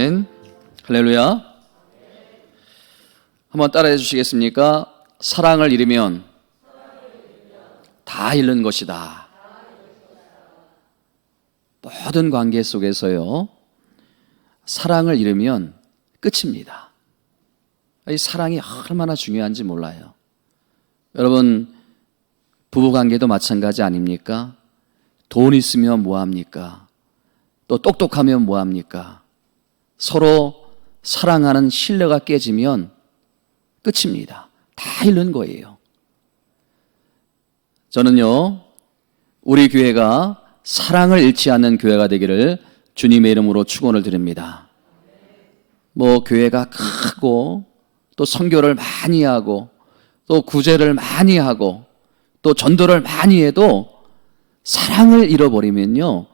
아멘. 할렐루야. 한번 따라해 주시겠습니까? 사랑을 잃으면 다 잃는 것이다. 모든 관계 속에서요, 사랑을 잃으면 끝입니다. 이 사랑이 얼마나 중요한지 몰라요. 여러분, 부부관계도 마찬가지 아닙니까? 돈 있으면 뭐합니까? 또 똑똑하면 뭐합니까? 서로 사랑하는 신뢰가 깨지면 끝입니다. 다 잃는 거예요. 저는요, 우리 교회가 사랑을 잃지 않는 교회가 되기를 주님의 이름으로 축원을 드립니다. 교회가 크고 또 선교를 많이 하고 또 구제를 많이 하고 또 전도를 많이 해도 사랑을 잃어버리면요,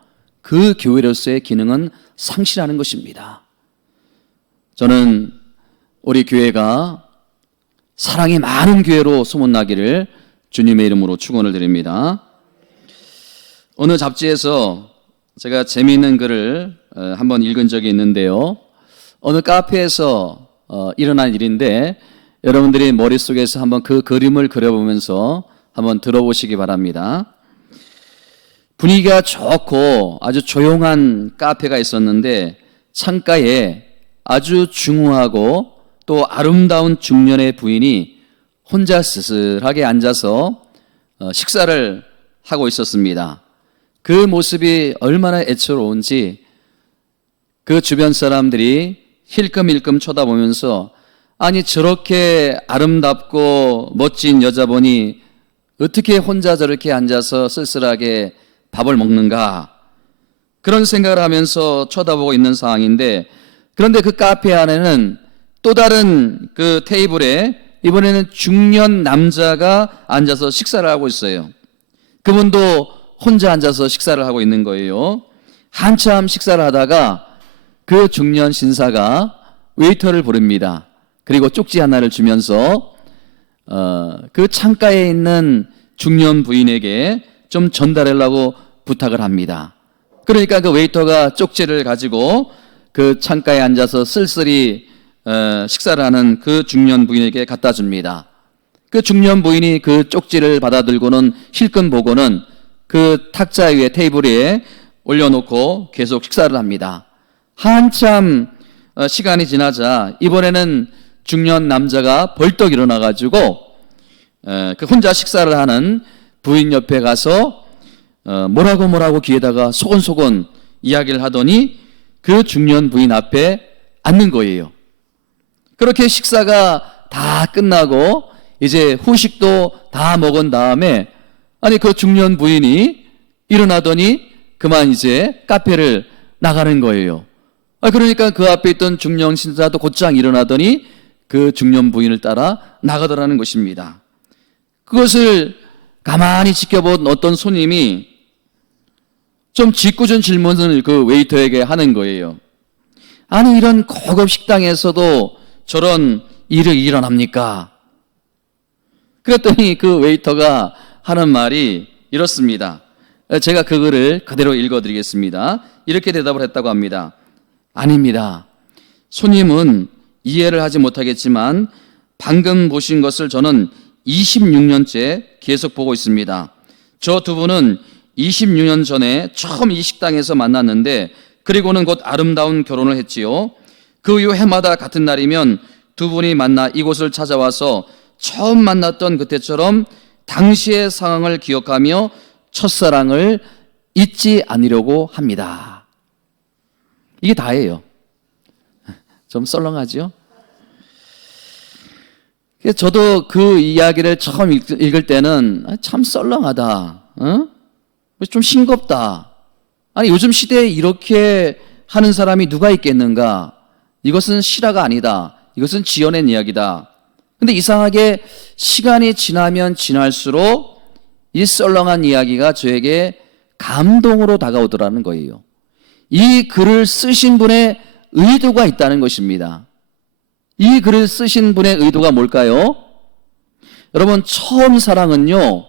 그 교회로서의 기능은 상실하는 것입니다. 저는 우리 교회가 사랑이 많은 교회로 소문나기를 주님의 이름으로 축원을 드립니다. 어느 잡지에서 제가 재미있는 글을 한번 읽은 적이 있는데요, 어느 카페에서 일어난 일인데 여러분들이 머릿속에서 한번 그 그림을 그려보면서 한번 들어보시기 바랍니다. 분위기가 좋고 아주 조용한 카페가 있었는데 창가에 아주 중후하고 또 아름다운 중년의 부인이 혼자 스스하게 앉아서 식사를 하고 있었습니다. 그 모습이 얼마나 애처로운지 그 주변 사람들이 힐끔힐끔 쳐다보면서, 아니 저렇게 아름답고 멋진 여자분이 어떻게 혼자 저렇게 앉아서 쓸쓸하게 밥을 먹는가, 그런 생각을 하면서 쳐다보고 있는 상황인데, 그런데 그 카페 안에는 또 다른 그 테이블에 이번에는 중년 남자가 앉아서 식사를 하고 있어요. 그분도 혼자 앉아서 식사를 하고 있는 거예요. 한참 식사를 하다가 그 중년 신사가 웨이터를 부릅니다. 그리고 쪽지 하나를 주면서 그 창가에 있는 중년 부인에게 좀 전달하려고 부탁을 합니다. 그러니까 그 웨이터가 쪽지를 가지고 그 창가에 앉아서 쓸쓸히 식사를 하는 그 중년 부인에게 갖다 줍니다. 그 중년 부인이 그 쪽지를 받아들고는 힐끔 보고는 그 탁자 위에 테이블 위에 올려놓고 계속 식사를 합니다. 한참 시간이 지나자 이번에는 중년 남자가 벌떡 일어나가지고 그 혼자 식사를 하는 부인 옆에 가서 뭐라고 귀에다가 소곤소곤 이야기를 하더니 그 중년 부인 앞에 앉는 거예요. 그렇게 식사가 다 끝나고 이제 후식도 다 먹은 다음에, 아니 그 중년 부인이 일어나더니 그만 이제 카페를 나가는 거예요. 그러니까 그 앞에 있던 중년 신사도 곧장 일어나더니 그 중년 부인을 따라 나가더라는 것입니다. 그것을 가만히 지켜본 어떤 손님이 좀 짓궂은 질문을 그 웨이터에게 하는 거예요. 아니 이런 고급 식당에서도 저런 일이 일어납니까? 그랬더니 그 웨이터가 하는 말이 이렇습니다. 제가 그 글을 그대로 읽어드리겠습니다. 이렇게 대답을 했다고 합니다. 아닙니다. 손님은 이해를 하지 못하겠지만 방금 보신 것을 저는 26년째 계속 보고 있습니다. 저 두 분은 26년 전에 처음 이 식당에서 만났는데 그리고는 곧 아름다운 결혼을 했지요. 그 이후 해마다 같은 날이면 두 분이 만나 이곳을 찾아와서 처음 만났던 그때처럼 당시의 상황을 기억하며 첫사랑을 잊지 않으려고 합니다. 이게 다예요. 좀 썰렁하죠? 저도 그 이야기를 처음 읽을 때는 참 썰렁하다, 좀 싱겁다. 아니 요즘 시대에 이렇게 하는 사람이 누가 있겠는가? 이것은 실화가 아니다. 이것은 지어낸 이야기다. 근데 이상하게 시간이 지나면 지날수록 이 썰렁한 이야기가 저에게 감동으로 다가오더라는 거예요. 이 글을 쓰신 분의 의도가 있다는 것입니다. 이 글을 쓰신 분의 의도가 뭘까요? 여러분, 처음 사랑은요,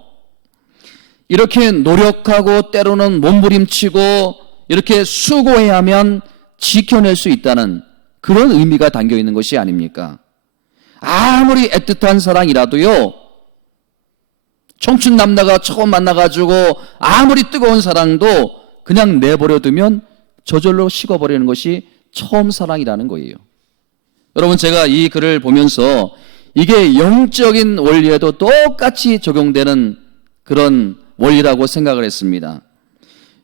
이렇게 노력하고 때로는 몸부림치고 이렇게 수고해야 하면 지켜낼 수 있다는 그런 의미가 담겨 있는 것이 아닙니까? 아무리 애틋한 사랑이라도요, 청춘 남자가 처음 만나가지고 아무리 뜨거운 사랑도 그냥 내버려두면 저절로 식어버리는 것이 처음 사랑이라는 거예요. 여러분, 제가 이 글을 보면서 이게 영적인 원리에도 똑같이 적용되는 그런 원리라고 생각을 했습니다.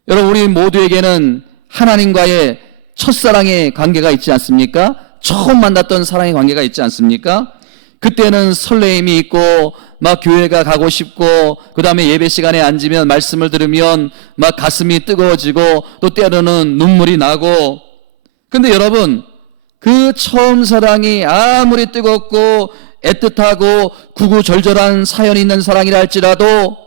여러분, 우리 모두에게는 하나님과의 첫사랑의 관계가 있지 않습니까? 처음 만났던 사랑의 관계가 있지 않습니까? 그때는 설레임이 있고 막 교회가 가고 싶고 그 다음에 예배 시간에 앉으면 말씀을 들으면 막 가슴이 뜨거워지고 또 때로는 눈물이 나고. 근데 여러분, 그 처음 사랑이 아무리 뜨겁고 애틋하고 구구절절한 사연이 있는 사랑이라 할지라도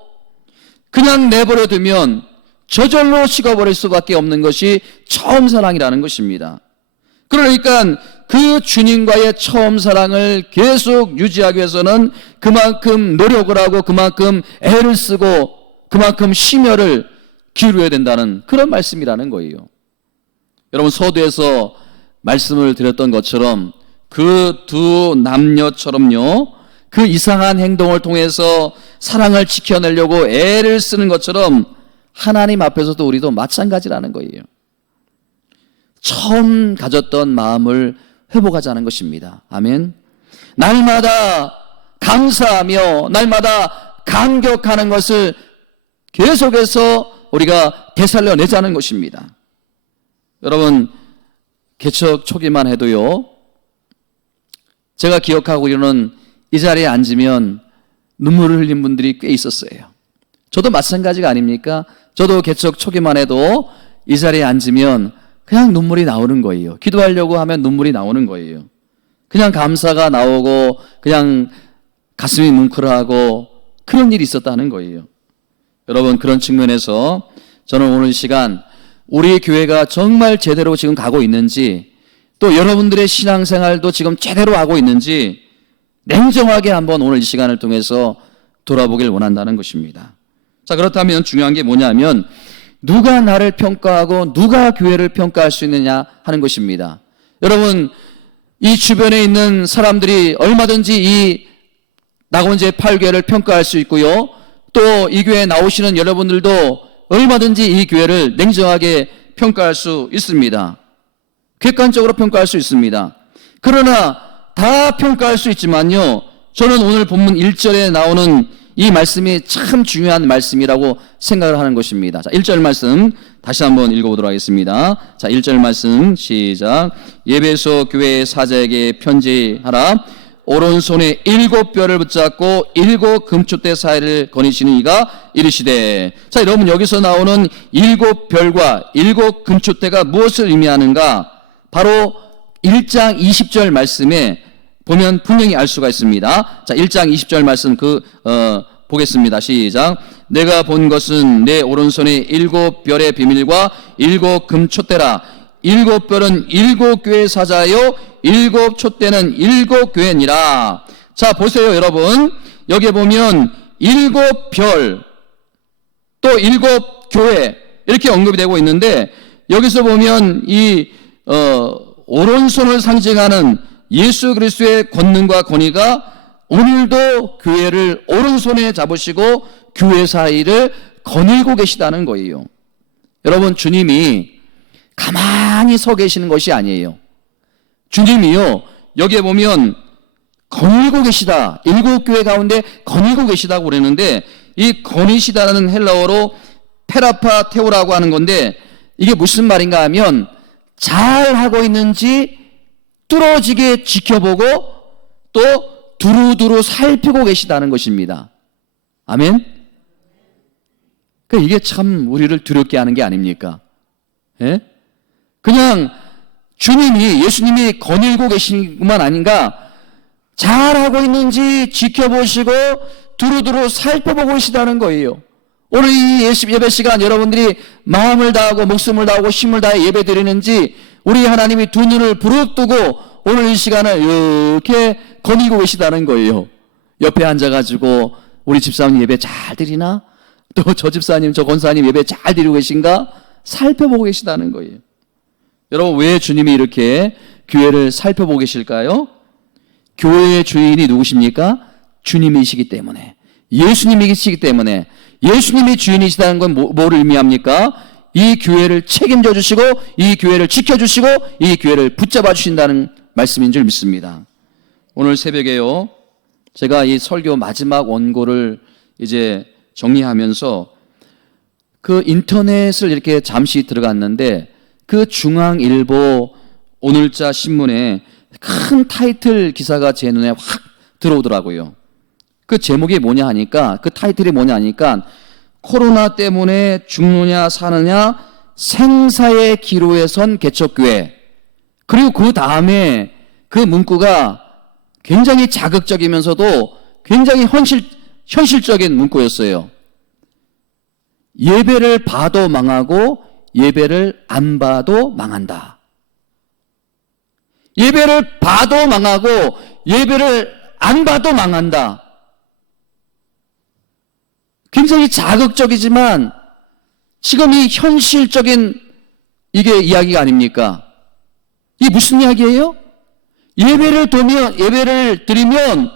그냥 내버려두면 저절로 식어버릴 수밖에 없는 것이 처음 사랑이라는 것입니다. 그러니까 그 주님과의 처음 사랑을 계속 유지하기 위해서는 그만큼 노력을 하고 그만큼 애를 쓰고 그만큼 심혈을 기울여야 된다는 그런 말씀이라는 거예요. 여러분, 서두에서 말씀을 드렸던 것처럼 그 두 남녀처럼요, 그 이상한 행동을 통해서 사랑을 지켜내려고 애를 쓰는 것처럼 하나님 앞에서도 우리도 마찬가지라는 거예요. 처음 가졌던 마음을 회복하자는 것입니다. 아멘. 날마다 감사하며 날마다 감격하는 것을 계속해서 우리가 되살려내자는 것입니다. 여러분, 개척 초기만 해도요, 제가 기억하고 있는 이 자리에 앉으면 눈물을 흘린 분들이 꽤 있었어요. 저도 마찬가지가 아닙니까? 저도 개척 초기만 해도 이 자리에 앉으면 그냥 눈물이 나오는 거예요. 기도하려고 하면 눈물이 나오는 거예요. 그냥 감사가 나오고 그냥 가슴이 뭉클하고 그런 일이 있었다는 거예요. 여러분, 그런 측면에서 저는 오늘 시간 우리 교회가 정말 제대로 지금 가고 있는지, 또 여러분들의 신앙생활도 지금 제대로 하고 있는지 냉정하게 한번 오늘 이 시간을 통해서 돌아보길 원한다는 것입니다. 자, 그렇다면 중요한 게 뭐냐면 누가 나를 평가하고 누가 교회를 평가할 수 있느냐 하는 것입니다. 여러분, 이 주변에 있는 사람들이 얼마든지 이 낙원제 8교회를 평가할 수 있고요, 또 이 교회에 나오시는 여러분들도 얼마든지 이 교회를 냉정하게 평가할 수 있습니다. 객관적으로 평가할 수 있습니다. 그러나 다 평가할 수 있지만요, 저는 오늘 본문 1절에 나오는 이 말씀이 참 중요한 말씀이라고 생각을 하는 것입니다. 자, 1절 말씀 다시 한번 읽어보도록 하겠습니다. 자, 1절 말씀 시작. 예배소 교회 사자에게 편지하라. 오른손에 7뼈를 붙잡고 7 금촛대 사이를 거니시는 이가 이르시되. 자, 여러분, 여기서 나오는 7별과 7 금촛대가 무엇을 의미하는가? 바로 1장 20절 말씀에 보면 분명히 알 수가 있습니다. 자, 1장 20절 말씀 보겠습니다. 시작. 내가 본 것은 내 오른손에 7별의 비밀과 7 금촛대라. 7별은 7교회 사자요 7 촛대는 7교회니라. 자, 보세요, 여러분. 여기에 보면 7별 또 7교회 이렇게 언급이 되고 있는데, 여기서 보면 이 오른손을 상징하는 예수 그리스도의 권능과 권위가 오늘도 교회를 오른손에 잡으시고 교회 사이를 거닐고 계시다는 거예요. 여러분, 주님이 가만히 서 계시는 것이 아니에요. 주님이요, 여기에 보면 거닐고 계시다. 7교회 가운데 거닐고 계시다고 그러는데, 이 거니시다는 헬라어로 페라파테오라고 하는 건데, 이게 무슨 말인가 하면 잘 하고 있는지 뚫어지게 지켜보고 또 두루두루 살피고 계시다는 것입니다. 아멘. 그러니까 이게 참 우리를 두렵게 하는 게 아닙니까? 예? 그냥 주님이, 예수님이 거닐고 계신 것만 아닌가, 잘하고 있는지 지켜보시고 두루두루 살펴보고 계시다는 거예요. 오늘 이 예배 시간 여러분들이 마음을 다하고 목숨을 다하고 힘을 다해 예배 드리는지 우리 하나님이 두 눈을 부릅뜨고 오늘 이 시간을 이렇게 거닐고 계시다는 거예요. 옆에 앉아가지고 우리 집사님 예배 잘 드리나? 또 저 집사님, 저 권사님 예배 잘 드리고 계신가? 살펴보고 계시다는 거예요. 여러분, 왜 주님이 이렇게 교회를 살펴보고 계실까요? 교회의 주인이 누구십니까? 주님이시기 때문에, 예수님이시기 때문에. 예수님이 주인이시다는 건 뭐를 의미합니까? 이 교회를 책임져 주시고, 이 교회를 지켜주시고, 이 교회를 붙잡아 주신다는 말씀인 줄 믿습니다. 오늘 새벽에요, 제가 이 설교 마지막 원고를 이제 정리하면서 그 인터넷을 이렇게 잠시 들어갔는데, 그 중앙일보 오늘자 신문에 큰 타이틀 기사가 제 눈에 확 들어오더라고요. 그 제목이 뭐냐 하니까, 그 타이틀이 뭐냐 하니까, 코로나 때문에 죽느냐 사느냐 생사의 기로에 선 개척교회. 그리고 그 다음에 그 문구가 굉장히 자극적이면서도 굉장히 현실적인 문구였어요. 예배를 봐도 망하고 예배를 안 봐도 망한다. 예배를 봐도 망하고 예배를 안 봐도 망한다. 굉장히 자극적이지만 지금 이 현실적인 이게 이야기가 아닙니까? 이게 무슨 이야기예요? 예배를 드리면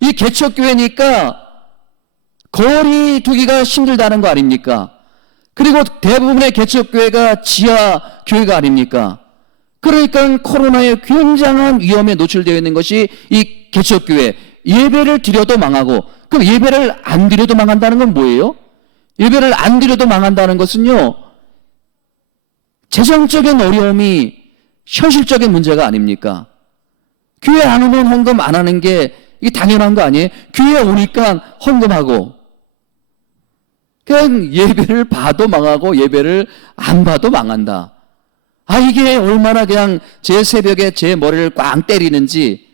이 개척교회니까 거리 두기가 힘들다는 거 아닙니까? 그리고 대부분의 개척교회가 지하교회가 아닙니까? 그러니까 코로나에 굉장한 위험에 노출되어 있는 것이 이 개척교회. 예배를 드려도 망하고, 그럼 예배를 안 드려도 망한다는 건 뭐예요? 예배를 안 드려도 망한다는 것은요, 재정적인 어려움이 현실적인 문제가 아닙니까? 교회 안 오면 헌금 안 하는 게 이게 당연한 거 아니에요? 교회 오니까 헌금하고. 그냥 예배를 봐도 망하고 예배를 안 봐도 망한다. 아, 이게 얼마나 그냥 제 새벽에 제 머리를 꽝 때리는지.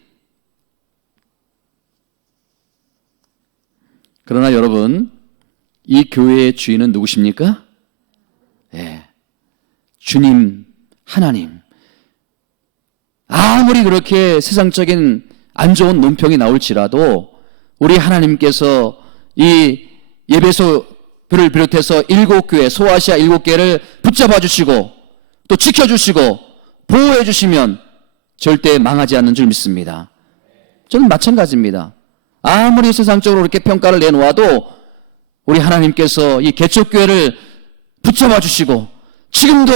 그러나 여러분, 이 교회의 주인은 누구십니까? 주님, 하나님. 아무리 그렇게 세상적인 안 좋은 논평이 나올지라도 우리 하나님께서 이 예배소를 비롯해서 7교회, 소아시아 7개를 붙잡아 주시고 또 지켜주시고 보호해 주시면 절대 망하지 않는 줄 믿습니다. 저는 마찬가지입니다. 아무리 세상적으로 이렇게 평가를 내놓아도 우리 하나님께서 이 개척교회를 붙잡아 주시고 지금도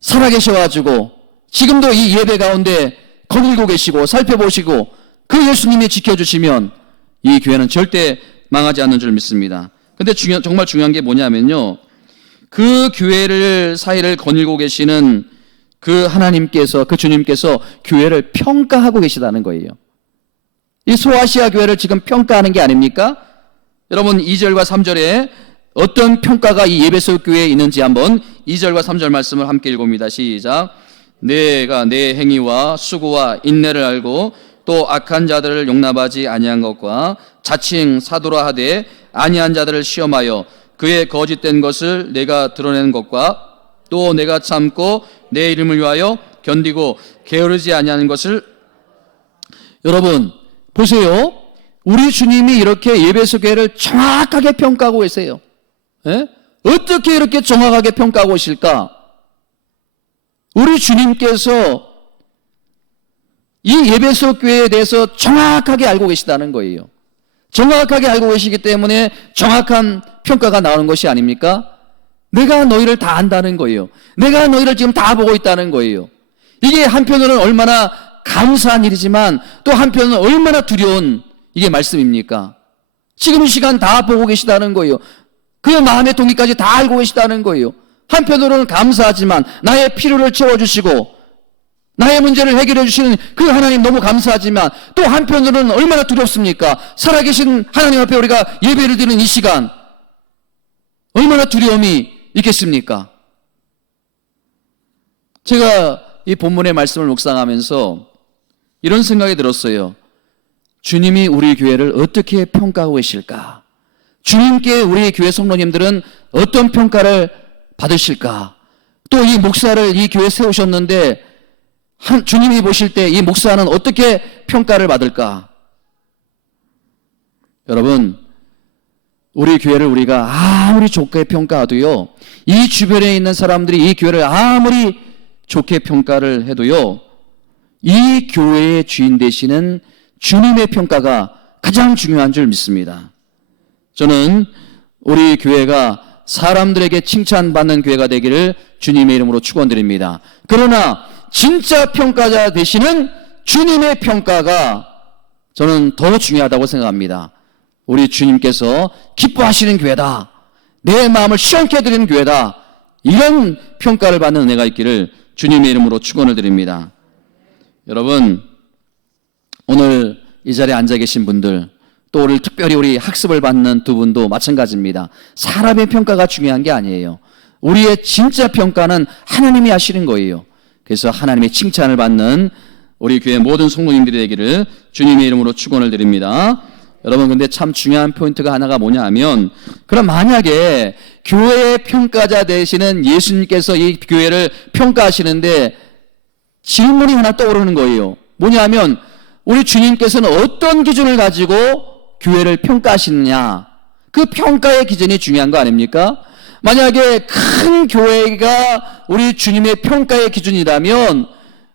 살아계셔가지고 지금도 이 예배 가운데 거닐고 계시고 살펴보시고 그 예수님이 지켜주시면 이 교회는 절대 망하지 않는 줄 믿습니다. 근데 정말 중요한 게 뭐냐면요, 그 교회를 사이를 거닐고 계시는 그 하나님께서, 그 주님께서 교회를 평가하고 계시다는 거예요. 이 소아시아 교회를 지금 평가하는 게 아닙니까? 여러분 2절과 3절에 어떤 평가가 이 예배소 교회에 있는지 한번 2절과 3절 말씀을 함께 읽어봅니다. 시작. 내가 내 행위와 수고와 인내를 알고 또 악한 자들을 용납하지 아니한 것과 자칭 사도라 하되 아니한 자들을 시험하여 그의 거짓된 것을 내가 드러낸 것과 또 내가 참고 내 이름을 위하여 견디고 게으르지 아니하는 것을. 여러분 보세요. 우리 주님이 이렇게 예배소 교회를 정확하게 평가하고 계세요. 어떻게 이렇게 정확하게 평가하고 계실까? 우리 주님께서 이 예배소 교회에 대해서 정확하게 알고 계시다는 거예요. 정확하게 알고 계시기 때문에 정확한 평가가 나오는 것이 아닙니까? 내가 너희를 다 안다는 거예요. 내가 너희를 지금 다 보고 있다는 거예요. 이게 한편으로는 얼마나 감사한 일이지만 또 한편으로는 얼마나 두려운 이게 말씀입니까? 지금 이 시간 다 보고 계시다는 거예요. 그 마음의 동기까지 다 알고 계시다는 거예요. 한편으로는 감사하지만 나의 필요를 채워주시고 나의 문제를 해결해 주시는 그 하나님 너무 감사하지만 또 한편으로는 얼마나 두렵습니까? 살아계신 하나님 앞에 우리가 예배를 드리는 이 시간 얼마나 두려움이 있겠습니까? 제가 이 본문의 말씀을 묵상하면서 이런 생각이 들었어요. 주님이 우리 교회를 어떻게 평가하고 계실까? 주님께 우리 교회 성도님들은 어떤 평가를 받으실까? 또 이 목사를 이 교회에 세우셨는데 주님이 보실 때 이 목사는 어떻게 평가를 받을까? 여러분, 우리 교회를 우리가 아무리 좋게 평가해도요, 이 주변에 있는 사람들이 이 교회를 아무리 좋게 평가를 해도요, 이 교회의 주인 되시는 주님의 평가가 가장 중요한 줄 믿습니다. 저는 우리 교회가 사람들에게 칭찬받는 교회가 되기를 주님의 이름으로 축원드립니다. 그러나 진짜 평가자 되시는 주님의 평가가 저는 더 중요하다고 생각합니다. 우리 주님께서 기뻐하시는 교회다, 내 마음을 시원케 해드리는 교회다, 이런 평가를 받는 은혜가 있기를 주님의 이름으로 축원을 드립니다. 여러분, 오늘 이 자리에 앉아 계신 분들, 또 오늘 특별히 우리 학습을 받는 두 분도 마찬가지입니다. 사람의 평가가 중요한 게 아니에요. 우리의 진짜 평가는 하나님이 하시는 거예요. 그래서 하나님의 칭찬을 받는 우리 교회 모든 성도님들이 되기를 주님의 이름으로 축원을 드립니다. 여러분, 근데 참 중요한 포인트가 하나가 뭐냐 하면, 그럼 만약에 교회의 평가자 되시는 예수님께서 이 교회를 평가하시는데 질문이 하나 떠오르는 거예요. 뭐냐 하면, 우리 주님께서는 어떤 기준을 가지고 교회를 평가하시느냐, 그 평가의 기준이 중요한 거 아닙니까? 만약에 큰 교회가 우리 주님의 평가의 기준이라면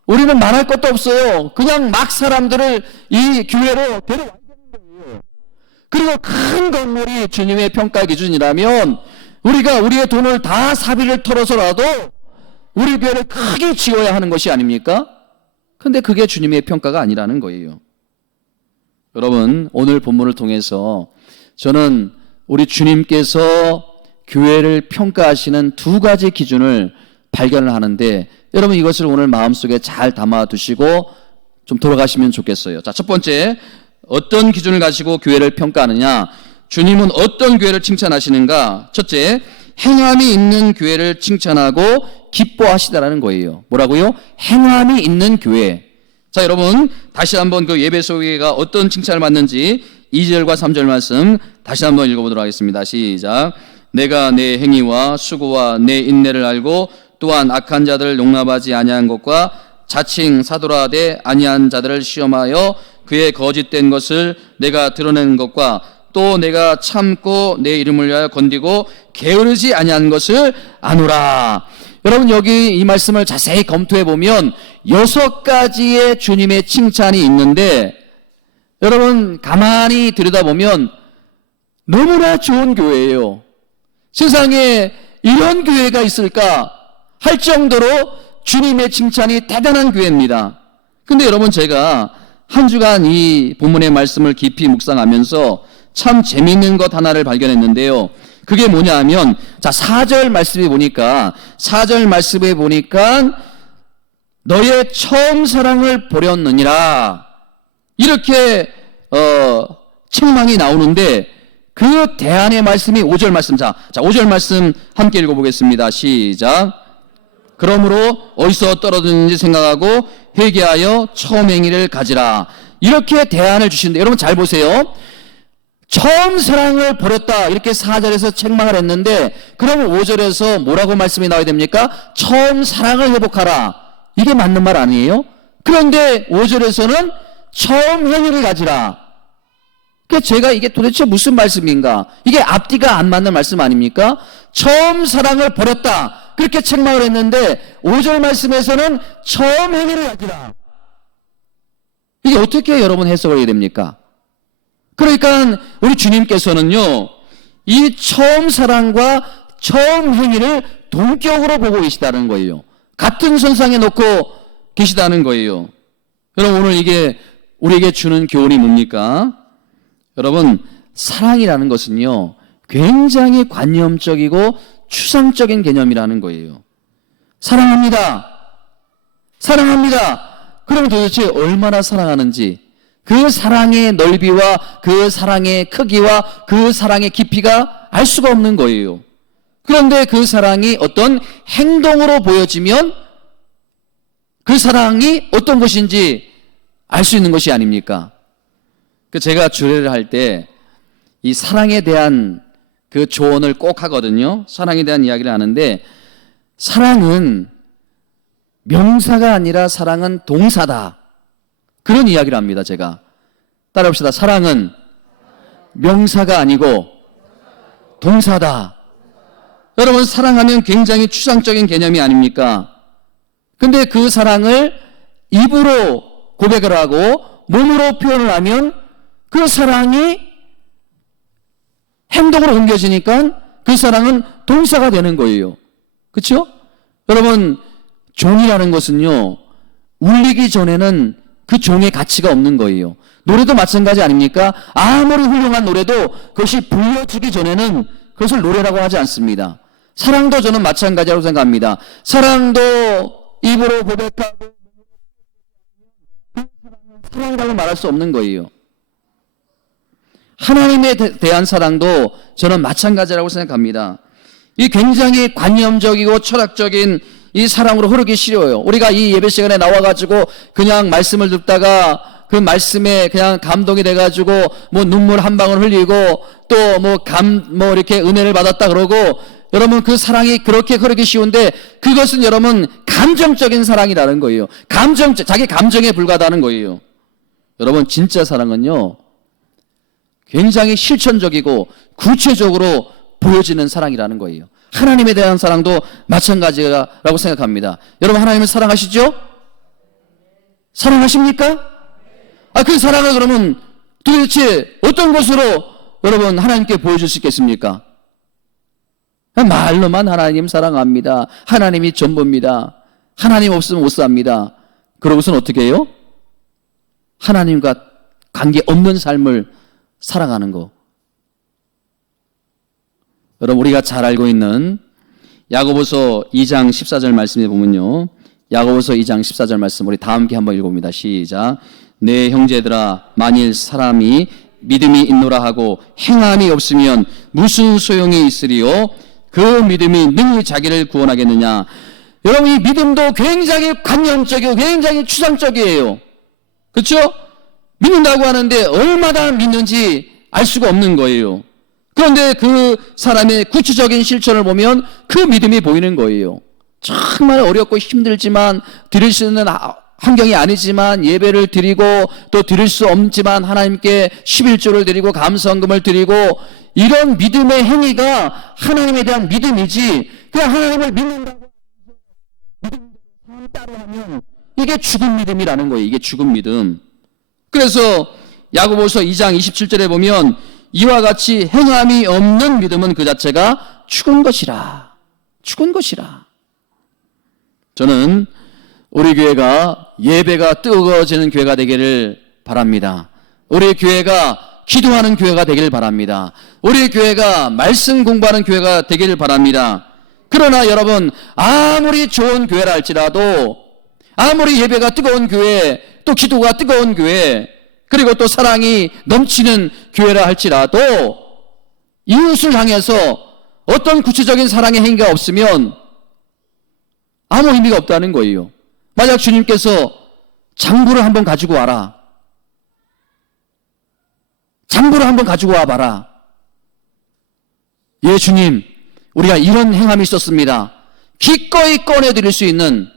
우리는 말할 것도 없어요. 그냥 막 사람들을 이 교회로 데려와야 되는 거예요. 그리고 큰 건물이 주님의 평가 기준이라면 우리가 우리의 돈을 다 사비를 털어서라도 우리 교회를 크게 지어야 하는 것이 아닙니까? 근데 그게 주님의 평가가 아니라는 거예요. 여러분, 오늘 본문을 통해서 저는 우리 주님께서 교회를 평가하시는 두 가지 기준을 발견을 하는데, 여러분 이것을 오늘 마음속에 잘 담아두시고 좀 돌아가시면 좋겠어요. 자, 첫 번째, 어떤 기준을 가지고 교회를 평가하느냐? 주님은 어떤 교회를 칭찬하시는가? 첫째, 행함이 있는 교회를 칭찬하고 기뻐하시다라는 거예요. 뭐라고요? 행함이 있는 교회. 자, 여러분 다시 한번 그 예배소 교회가 어떤 칭찬을 받는지 2절과 3절 말씀 다시 한번 읽어보도록 하겠습니다. 시작. 내가 내 행위와 수고와 내 인내를 알고 또한 악한 자들을 용납하지 아니한 것과 자칭 사도라되 아니한 자들을 시험하여 그의 거짓된 것을 내가 드러내는 것과 또 내가 참고 내 이름을 위하여 건디고 게으르지 아니한 것을 아노라. 여러분, 여기 이 말씀을 자세히 검토해 보면 6가지의 주님의 칭찬이 있는데, 여러분 가만히 들여다보면 너무나 좋은 교회예요. 세상에 이런 교회가 있을까 할 정도로 주님의 칭찬이 대단한 교회입니다. 근데 여러분, 제가 한 주간 이 본문의 말씀을 깊이 묵상하면서 참 재미있는 것 하나를 발견했는데요. 그게 뭐냐 하면, 자, 4절 말씀에 보니까 너의 처음 사랑을 버렸느니라, 이렇게 책망이 나오는데, 그 대안의 말씀이 5절 말씀. 자, 5절 말씀 함께 읽어보겠습니다. 시작. 그러므로 어디서 떨어졌는지 생각하고 회개하여 처음 행위를 가지라. 이렇게 대안을 주시는데, 여러분 잘 보세요. 처음 사랑을 버렸다, 이렇게 4절에서 책망을 했는데, 그러면 5절에서 뭐라고 말씀이 나와야 됩니까? 처음 사랑을 회복하라. 이게 맞는 말 아니에요? 그런데 5절에서는 처음 행위를 가지라. 그러니까 제가 이게 도대체 무슨 말씀인가? 이게 앞뒤가 안 맞는 말씀 아닙니까? 처음 사랑을 버렸다, 그렇게 책망을 했는데 5절 말씀에서는 처음 행위를 가지라. 이게 어떻게 여러분 해석을 해야 됩니까? 그러니까 우리 주님께서는요, 이 처음 사랑과 처음 행위를 동격으로 보고 계시다는 거예요. 같은 선상에 놓고 계시다는 거예요. 여러분, 오늘 이게 우리에게 주는 교훈이 뭡니까? 여러분, 사랑이라는 것은요, 굉장히 관념적이고 추상적인 개념이라는 거예요. 사랑합니다. 그럼 도대체 얼마나 사랑하는지, 그 사랑의 넓이와 그 사랑의 크기와 그 사랑의 깊이가 알 수가 없는 거예요. 그런데 그 사랑이 어떤 행동으로 보여지면 그 사랑이 어떤 것인지 알 수 있는 것이 아닙니까? 제가 주례를 할 때 이 사랑에 대한 그 조언을 꼭 하거든요. 사랑에 대한 이야기를 하는데, 사랑은 명사가 아니라 사랑은 동사다, 그런 이야기를 합니다. 제가 따라합시다. 사랑은 명사가 아니고 동사다. 여러분, 사랑하면 굉장히 추상적인 개념이 아닙니까? 근데 그 사랑을 입으로 고백을 하고 몸으로 표현을 하면 그 사랑이 행동으로 옮겨지니까 그 사랑은 동사가 되는 거예요. 그렇죠? 여러분, 종이라는 것은요, 울리기 전에는 그 종의 가치가 없는 거예요. 노래도 마찬가지 아닙니까? 아무리 훌륭한 노래도 그것이 불려지기 전에는 그것을 노래라고 하지 않습니다. 사랑도 저는 마찬가지라고 생각합니다. 사랑도 입으로 고백하고 사랑이라고 말할 수 없는 거예요. 하나님에 대한 사랑도 저는 마찬가지라고 생각합니다. 이 굉장히 관념적이고 철학적인 이 사랑으로 흐르기 싫어요. 우리가 이 예배 시간에 나와가지고 그냥 말씀을 듣다가 그 말씀에 그냥 감동이 돼가지고 뭐 눈물 한 방울 흘리고 또 뭐 이렇게 은혜를 받았다 그러고, 여러분 그 사랑이 그렇게 흐르기 쉬운데 그것은 여러분 감정적인 사랑이라는 거예요. 자기 감정에 불과하다는 거예요. 여러분 진짜 사랑은요, 굉장히 실천적이고 구체적으로 보여지는 사랑이라는 거예요. 하나님에 대한 사랑도 마찬가지라고 생각합니다. 여러분 하나님을 사랑하시죠? 사랑하십니까? 그 사랑을 그러면 도대체 어떤 것으로 여러분 하나님께 보여줄 수 있겠습니까? 말로만 하나님 사랑합니다. 하나님이 전부입니다. 하나님 없으면 못 삽니다. 그러고서는 어떻게 해요? 하나님과 관계없는 삶을 살아가는 거. 여러분 우리가 잘 알고 있는 야고보서 2장 14절 말씀에 보면요, 야고보서 2장 14절 말씀 우리 다 함께 한번 읽어봅니다. 시작. 내 형제들아, 만일 사람이 믿음이 있노라 하고 행함이 없으면 무슨 소용이 있으리요? 그 믿음이 능히 자기를 구원하겠느냐? 여러분 이 믿음도 굉장히 관념적이고 굉장히 추상적이에요. 그렇죠? 믿는다고 하는데 얼마나 믿는지 알 수가 없는 거예요. 그런데 그 사람의 구체적인 실천을 보면 그 믿음이 보이는 거예요. 정말 어렵고 힘들지만 드릴 수 있는 환경이 아니지만 예배를 드리고 또 드릴 수 없지만 하나님께 11조를 드리고 감사헌금을 드리고, 이런 믿음의 행위가 하나님에 대한 믿음이지, 그냥 하나님을 믿는다고 믿음 따로 하면 이게 죽은 믿음이라는 거예요. 이게 죽은 믿음. 그래서 야고보서 2장 27절에 보면 이와 같이 행함이 없는 믿음은 그 자체가 죽은 것이라. 죽은 것이라. 저는 우리 교회가 예배가 뜨거워지는 교회가 되기를 바랍니다. 우리 교회가 기도하는 교회가 되기를 바랍니다. 우리 교회가 말씀 공부하는 교회가 되기를 바랍니다. 그러나 여러분 아무리 좋은 교회라 할지라도, 아무리 예배가 뜨거운 교회, 또 기도가 뜨거운 교회, 그리고 또 사랑이 넘치는 교회라 할지라도 이웃을 향해서 어떤 구체적인 사랑의 행위가 없으면 아무 의미가 없다는 거예요. 만약 주님께서 장부를 한번 가지고 와라, 장부를 한번 가지고 와봐라. 예 주님, 우리가 이런 행함이 있었습니다. 기꺼이 꺼내드릴 수 있는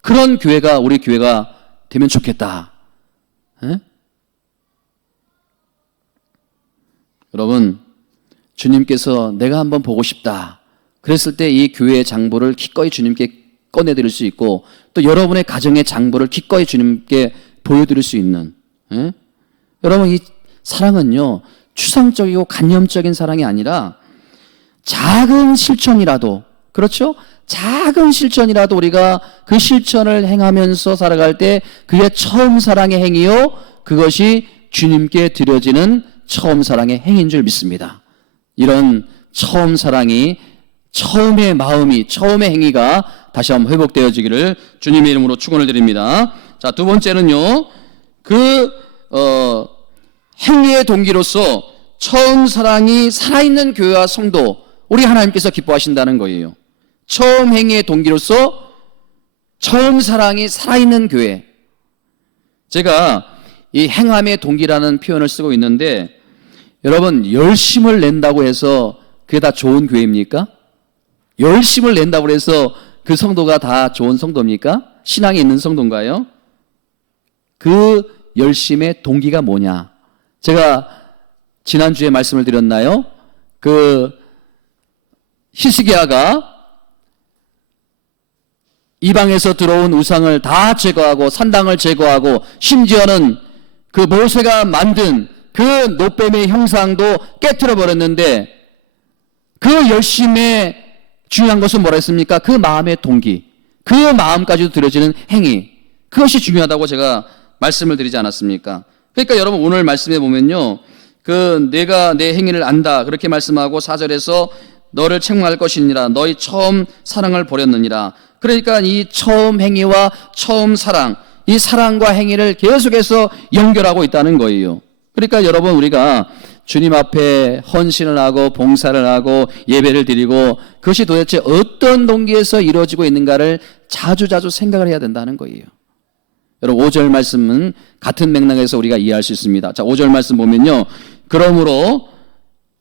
그런 교회가 우리 교회가 되면 좋겠다. 에? 여러분, 주님께서 내가 한번 보고 싶다 그랬을 때 이 교회의 장부를 기꺼이 주님께 꺼내드릴 수 있고, 또 여러분의 가정의 장부를 기꺼이 주님께 보여드릴 수 있는, 여러분 이 사랑은요 추상적이고 관념적인 사랑이 아니라 작은 실천이라도, 그렇죠? 작은 실천이라도 우리가 그 실천을 행하면서 살아갈 때 그게 처음 사랑의 행위요, 그것이 주님께 드려지는 처음 사랑의 행위인 줄 믿습니다. 이런 처음 사랑이, 처음의 마음이, 처음의 행위가 다시 한번 회복되어지기를 주님의 이름으로 축원을 드립니다. 자, 두 번째는요, 행위의 동기로서 처음 사랑이 살아있는 교회와 성도, 우리 하나님께서 기뻐하신다는 거예요. 처음 행위의 동기로서 처음 사랑이 살아있는 교회. 제가 이 행함의 동기라는 표현을 쓰고 있는데, 여러분 열심을 낸다고 해서 그게 다 좋은 교회입니까? 열심을 낸다고 해서 그 성도가 다 좋은 성도입니까? 신앙이 있는 성도인가요? 그 열심의 동기가 뭐냐? 제가 지난주에 말씀을 드렸나요? 그 히스기야가 이방에서 들어온 우상을 다 제거하고 산당을 제거하고 심지어는 그 모세가 만든 그 노뱀의 형상도 깨트려 버렸는데 그 열심에 중요한 것은 뭐라 했습니까? 그 마음의 동기, 그 마음까지도 들여지는 행위, 그것이 중요하다고 제가 말씀을 드리지 않았습니까? 그러니까 여러분 오늘 말씀해 보면요, 내가 내 행위를 안다 그렇게 말씀하고 4절에서 너를 책망할 것이니라 너희 처음 사랑을 버렸느니라. 그러니까 이 처음 행위와 처음 사랑, 이 사랑과 행위를 계속해서 연결하고 있다는 거예요. 그러니까 여러분 우리가 주님 앞에 헌신을 하고 봉사를 하고 예배를 드리고 그것이 도대체 어떤 동기에서 이루어지고 있는가를 자주자주 생각을 해야 된다는 거예요. 여러분 5절 말씀은 같은 맥락에서 우리가 이해할 수 있습니다. 자, 5절 말씀 보면요, 그러므로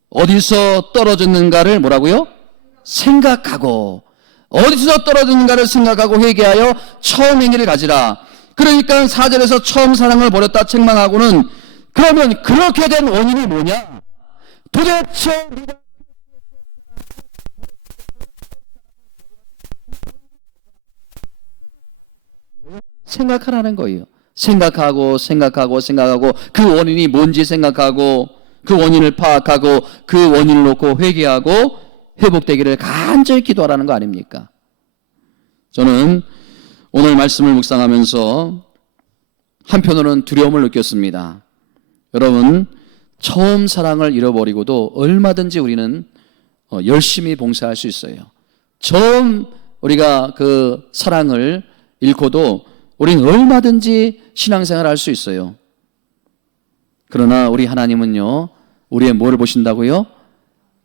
어디서 떨어졌는가를 뭐라고요? 생각하고, 어디서 떨어졌는가를 생각하고 회개하여 처음 행위를 가지라. 그러니까 4절에서 처음 사랑을 버렸다 책망하고는, 그러면 그렇게 된 원인이 뭐냐? 도대체 생각하라는 거예요. 생각하고 그 원인이 뭔지 생각하고 그 원인을 파악하고 그 원인을 놓고 회개하고 회복되기를 간절히 기도하라는 거 아닙니까? 저는 오늘 말씀을 묵상하면서 한편으로는 두려움을 느꼈습니다. 여러분, 처음 사랑을 잃어버리고도 얼마든지 우리는 열심히 봉사할 수 있어요. 처음 우리가 그 사랑을 잃고도 우리는 얼마든지 신앙생활을 할 수 있어요. 그러나 우리 하나님은요, 우리의 뭐를 보신다고요?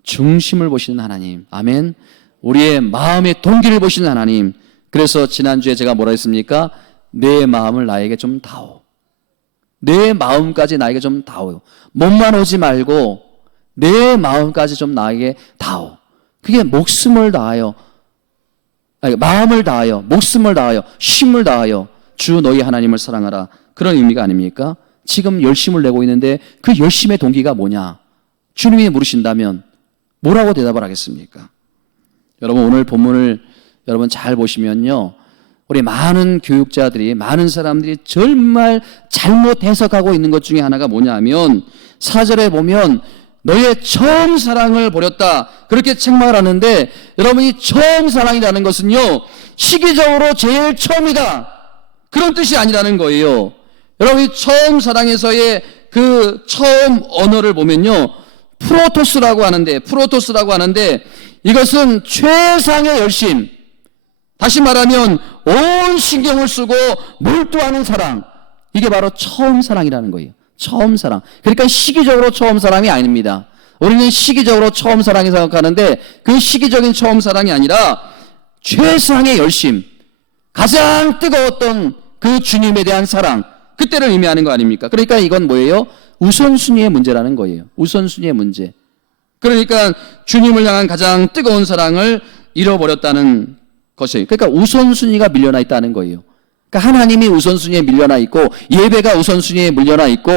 중심을 보시는 하나님. 아멘. 우리의 마음의 동기를 보시는 하나님. 그래서 지난주에 제가 뭐라 했습니까? 내 마음을 나에게 좀 다오. 내 마음까지 나에게 좀 다오. 몸만 오지 말고 내 마음까지 좀 나에게 다오. 그게 목숨을 다하여, 마음을 다하여, 목숨을 다하여, 힘을 다하여 주 너희 하나님을 사랑하라. 그런 의미가 아닙니까? 지금 열심을 내고 있는데 그 열심의 동기가 뭐냐? 주님이 물으신다면 뭐라고 대답을 하겠습니까? 여러분 오늘 본문을 여러분 잘 보시면요, 우리 많은 교육자들이, 많은 사람들이 정말 잘못 해석하고 있는 것 중에 하나가 뭐냐 하면 4절에 보면 너의 처음 사랑을 버렸다 그렇게 책망을 하는데, 여러분이 처음 사랑이라는 것은요, 시기적으로 제일 처음이다 그런 뜻이 아니라는 거예요. 여러분이 처음 사랑에서의 그 처음 언어를 보면요, 프로토스라고 하는데 이것은 최상의 열심, 다시 말하면 온 신경을 쓰고 몰두하는 사랑, 이게 바로 처음 사랑이라는 거예요. 처음 사랑. 그러니까 시기적으로 처음 사랑이 아닙니다. 우리는 시기적으로 처음 사랑이 생각하는데 그 시기적인 처음 사랑이 아니라 최상의 열심, 가장 뜨거웠던 그 주님에 대한 사랑, 그때를 의미하는 거 아닙니까? 그러니까 이건 뭐예요? 우선순위의 문제라는 거예요. 우선순위의 문제. 그러니까 주님을 향한 가장 뜨거운 사랑을 잃어버렸다는 것이에요. 그러니까 우선순위가 밀려나 있다는 거예요. 그러니까 하나님이 우선순위에 밀려나 있고, 예배가 우선순위에 밀려나 있고,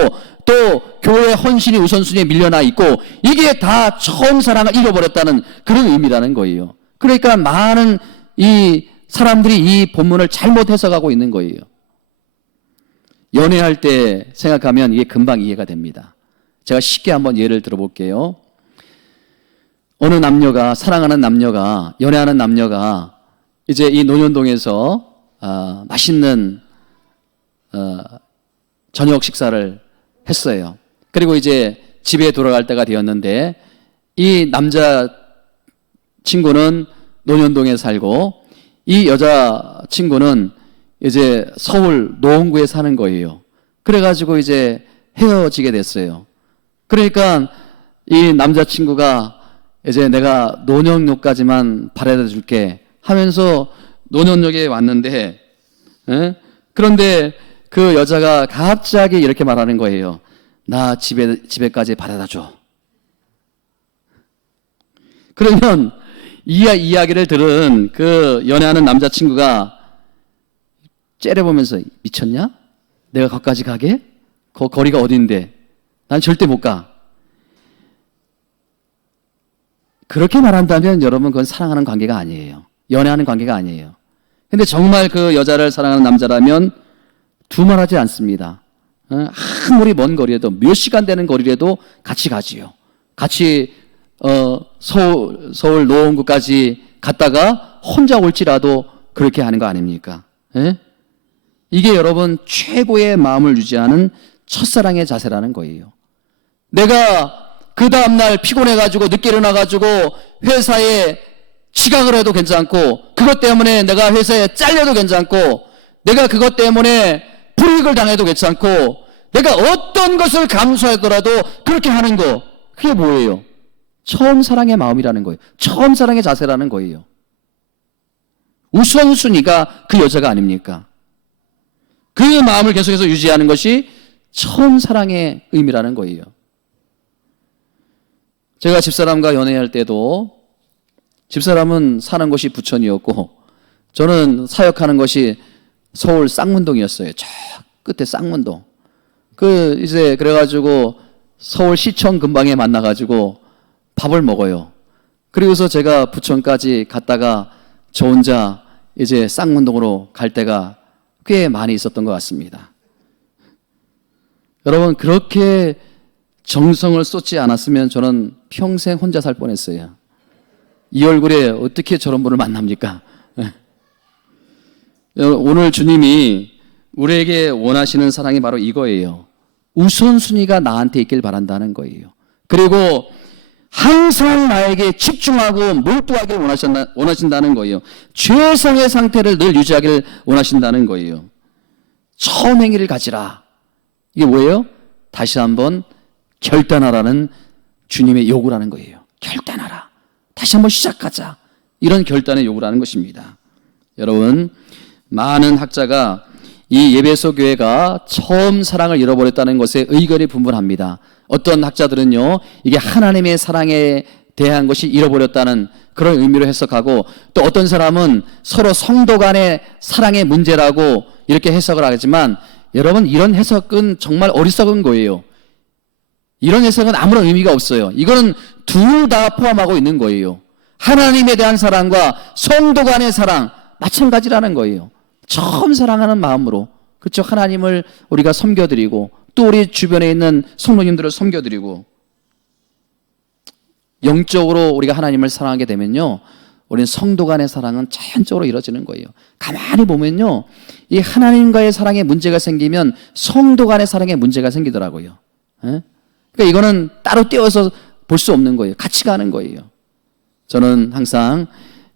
또 교회 헌신이 우선순위에 밀려나 있고, 이게 다 처음 사랑을 잃어버렸다는 그런 의미라는 거예요. 그러니까 많은 이 사람들이 이 본문을 잘못 해석하고 있는 거예요. 연애할 때 생각하면 이게 금방 이해가 됩니다. 제가 쉽게 한번 예를 들어볼게요. 어느 남녀가, 사랑하는 남녀가, 연애하는 남녀가 이제 이 논현동에서 맛있는 저녁 식사를 했어요. 그리고 이제 집에 돌아갈 때가 되었는데, 이 남자 친구는 논현동에 살고 이 여자 친구는 이제 서울 노원구에 사는 거예요. 그래가지고 이제 헤어지게 됐어요. 그러니까 이 남자친구가 이제 내가 논현역까지만 바래다 줄게 하면서 논현역에 왔는데, 그런데 그 여자가 갑자기 이렇게 말하는 거예요. 나 집에까지 바래다 줘. 그러면 이 이야기를 들은 그 연애하는 남자친구가 째려보면서 미쳤냐? 내가 거기까지 가게? 거리가 어딘데? 난 절대 못 가. 그렇게 말한다면 여러분 그건 사랑하는 관계가 아니에요. 연애하는 관계가 아니에요. 근데 정말 그 여자를 사랑하는 남자라면 두말하지 않습니다. 아무리 먼 거리에도 몇 시간 되는 거리라도 같이 가지요. 같이 서울 노원구까지 갔다가 혼자 올지라도 그렇게 하는 거 아닙니까? 예? 이게 여러분 최고의 마음을 유지하는 첫사랑의 자세라는 거예요. 내가 그 다음날 피곤해가지고 늦게 일어나가지고 회사에 지각을 해도 괜찮고, 그것 때문에 내가 회사에 잘려도 괜찮고, 내가 그것 때문에 불이익을 당해도 괜찮고, 내가 어떤 것을 감수하더라도 그렇게 하는 거, 그게 뭐예요? 처음 사랑의 마음이라는 거예요. 처음 사랑의 자세라는 거예요. 우선순위가 그 여자가 아닙니까? 그 마음을 계속해서 유지하는 것이 처음 사랑의 의미라는 거예요. 제가 집사람과 연애할 때도 집사람은 사는 곳이 부천이었고 저는 사역하는 것이 서울 쌍문동이었어요. 저 끝에 쌍문동. 그래가지고 서울시청 근방에 만나가지고 밥을 먹어요. 그리고서 제가 부천까지 갔다가 저 혼자 이제 쌍문동으로 갈 때가 꽤 많이 있었던 것 같습니다. 여러분, 그렇게 정성을 쏟지 않았으면 저는 평생 혼자 살 뻔했어요. 이 얼굴에 어떻게 저런 분을 만납니까? 오늘 주님이 우리에게 원하시는 사랑이 바로 이거예요. 우선순위가 나한테 있길 바란다는 거예요. 그리고 항상 나에게 집중하고 몰두하길 원하신다는 거예요. 최상의 상태를 늘 유지하길 원하신다는 거예요. 처음 행위를 가지라. 이게 뭐예요? 다시 한번 결단하라는 주님의 요구라는 거예요. 결단하라. 다시 한번 시작하자. 이런 결단의 요구를 하는 것입니다. 여러분, 많은 학자가 이 에베소 교회가 처음 사랑을 잃어버렸다는 것에 의견이 분분합니다. 어떤 학자들은요, 이게 하나님의 사랑에 대한 것이 잃어버렸다는 그런 의미로 해석하고, 또 어떤 사람은 서로 성도 간의 사랑의 문제라고 이렇게 해석을 하지만, 여러분, 이런 해석은 정말 어리석은 거예요. 이런 해석은 아무런 의미가 없어요. 이거는 둘 다 포함하고 있는 거예요. 하나님에 대한 사랑과 성도 간의 사랑 마찬가지라는 거예요. 처음 사랑하는 마음으로, 그렇죠? 하나님을 우리가 섬겨드리고 또 우리 주변에 있는 성도님들을 섬겨드리고, 영적으로 우리가 하나님을 사랑하게 되면요, 우리는 성도 간의 사랑은 자연적으로 이루어지는 거예요. 가만히 보면요, 이 하나님과의 사랑에 문제가 생기면 성도 간의 사랑에 문제가 생기더라고요. 예? 그러니까 이거는 따로 떼어서 볼 수 없는 거예요. 같이 가는 거예요. 저는 항상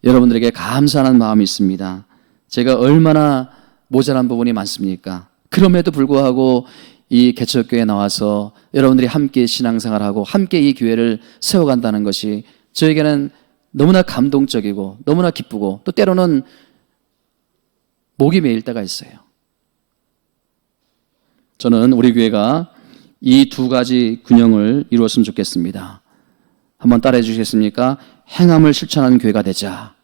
여러분들에게 감사하는 마음이 있습니다. 제가 얼마나 모자란 부분이 많습니까? 그럼에도 불구하고 이 개척교회에 나와서 여러분들이 함께 신앙생활하고 함께 이 교회를 세워간다는 것이 저에게는 너무나 감동적이고 너무나 기쁘고, 또 때로는 목이 메일 때가 있어요. 저는 우리 교회가 이 두 가지 균형을 이루었으면 좋겠습니다. 한번 따라해 주시겠습니까? 행함을 실천하는 교회가 되자.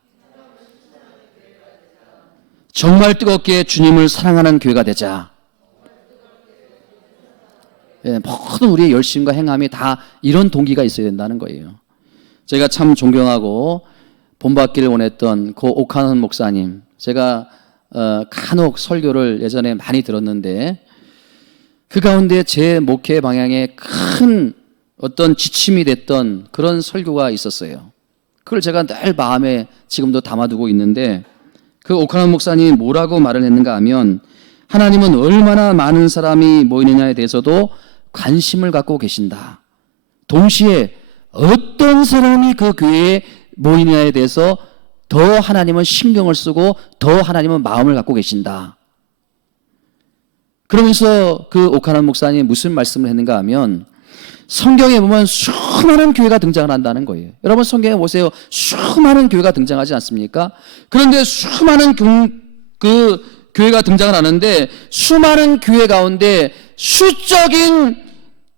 정말 뜨겁게 주님을 사랑하는 교회가 되자. 예, 모든 우리의 열심과 행함이 다 이런 동기가 있어야 된다는 거예요. 제가 참 존경하고 본받기를 원했던 고 오카는 목사님, 제가 간혹 설교를 예전에 많이 들었는데 그 가운데 제 목회 방향에 큰 어떤 지침이 됐던 그런 설교가 있었어요. 그걸 제가 늘 마음에 지금도 담아두고 있는데, 그 오카는 목사님이 뭐라고 말을 했는가 하면, 하나님은 얼마나 많은 사람이 모이느냐에 대해서도 관심을 갖고 계신다. 동시에 어떤 사람이 그 교회에 모이느냐에 대해서 더 하나님은 신경을 쓰고 더 하나님은 마음을 갖고 계신다. 그러면서 그 오카는 목사님이 무슨 말씀을 했는가 하면, 성경에 보면 수많은 교회가 등장을 한다는 거예요. 여러분, 성경에 보세요. 수많은 교회가 등장하지 않습니까? 그런데 수많은 교회가 등장을 하는데, 수많은 교회 가운데 수적인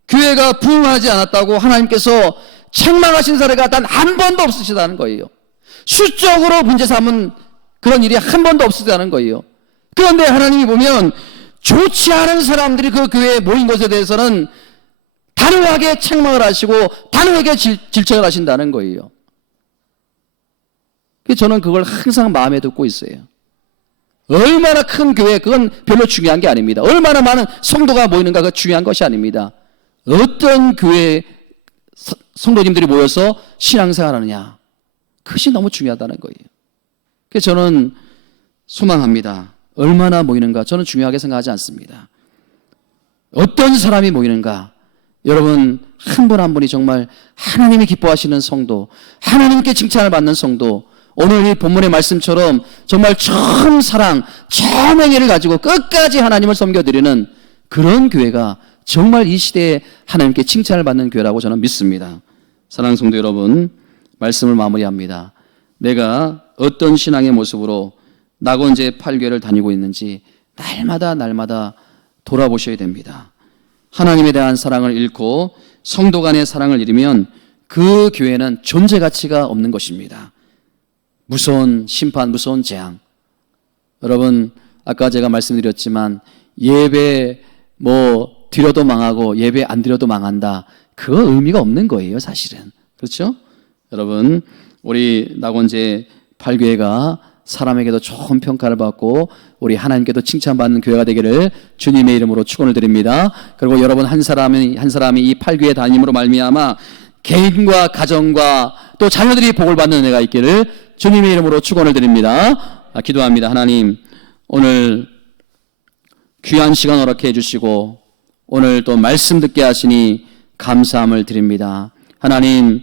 교회가 부흥하지 않았다고 하나님께서 책망하신 사례가 단 한 번도 없으시다는 거예요. 수적으로 문제 삼은 그런 일이 한 번도 없으시다는 거예요. 그런데 하나님이 보면 좋지 않은 사람들이 그 교회에 모인 것에 대해서는 단호하게 책망을 하시고 단호하게 질책을 하신다는 거예요. 저는 그걸 항상 마음에 두고 있어요. 얼마나 큰 교회, 그건 별로 중요한 게 아닙니다. 얼마나 많은 성도가 모이는가, 그건 중요한 것이 아닙니다. 어떤 교회 성도님들이 모여서 신앙생활 하느냐, 그것이 너무 중요하다는 거예요. 그래서 저는 소망합니다. 얼마나 모이는가, 저는 중요하게 생각하지 않습니다. 어떤 사람이 모이는가, 여러분 한 분 한 분이 정말 하나님이 기뻐하시는 성도, 하나님께 칭찬을 받는 성도, 오늘 이 본문의 말씀처럼 정말 처음 사랑, 처음 행위를 가지고 끝까지 하나님을 섬겨드리는 그런 교회가 정말 이 시대에 하나님께 칭찬을 받는 교회라고 저는 믿습니다. 사랑하는 성도 여러분, 말씀을 마무리합니다. 내가 어떤 신앙의 모습으로 낙원제 8교회를 다니고 있는지 날마다 돌아보셔야 됩니다. 하나님에 대한 사랑을 잃고 성도 간의 사랑을 잃으면 그 교회는 존재 가치가 없는 것입니다. 무서운 심판, 무서운 재앙. 여러분, 아까 제가 말씀드렸지만 예배 드려도 망하고 예배 안 드려도 망한다, 그거 의미가 없는 거예요, 사실은. 그렇죠? 여러분, 우리 낙원제 8교회가 사람에게도 좋은 평가를 받고 우리 하나님께도 칭찬받는 교회가 되기를 주님의 이름으로 축원을 드립니다. 그리고 여러분 한 사람이 이 8교회 다님으로 말미암아 개인과 가정과 또 자녀들이 복을 받는 은혜가 있기를 주님의 이름으로 축원을 드립니다. 기도합니다. 하나님, 오늘 귀한 시간 허락해 주시고 오늘 또 말씀 듣게 하시니 감사함을 드립니다. 하나님,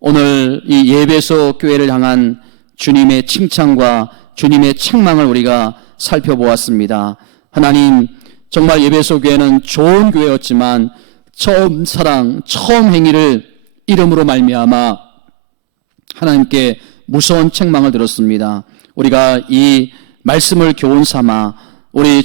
오늘 이 예배소 교회를 향한 주님의 칭찬과 주님의 책망을 우리가 살펴보았습니다. 하나님, 정말 예배소 교회는 좋은 교회였지만 처음 사랑, 처음 행위를 이름으로 말미암아 하나님께 무서운 책망을 들었습니다. 우리가 이 말씀을 교훈 삼아 우리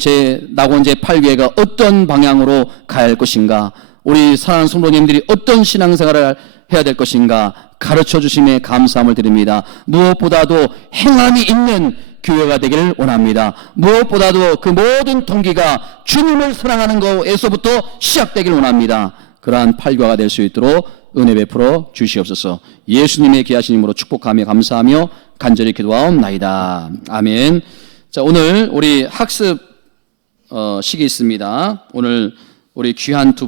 낙원제 8교회가 어떤 방향으로 가야 할 것인가, 우리 사랑하는 성도님들이 어떤 신앙생활을 해야 될 것인가 가르쳐 주심에 감사함을 드립니다. 무엇보다도 행함이 있는 교회가 되기를 원합니다. 무엇보다도 그 모든 동기가 주님을 사랑하는 것에서부터 시작되기를 원합니다. 그러한 8교회가 될 수 있도록 은혜 베풀어 주시옵소서. 예수님의 귀하신 이름으로 축복하며 감사하며 간절히 기도하옵나이다. 아멘. 자, 오늘 우리 학습 식이 있습니다. 오늘 우리 귀한 두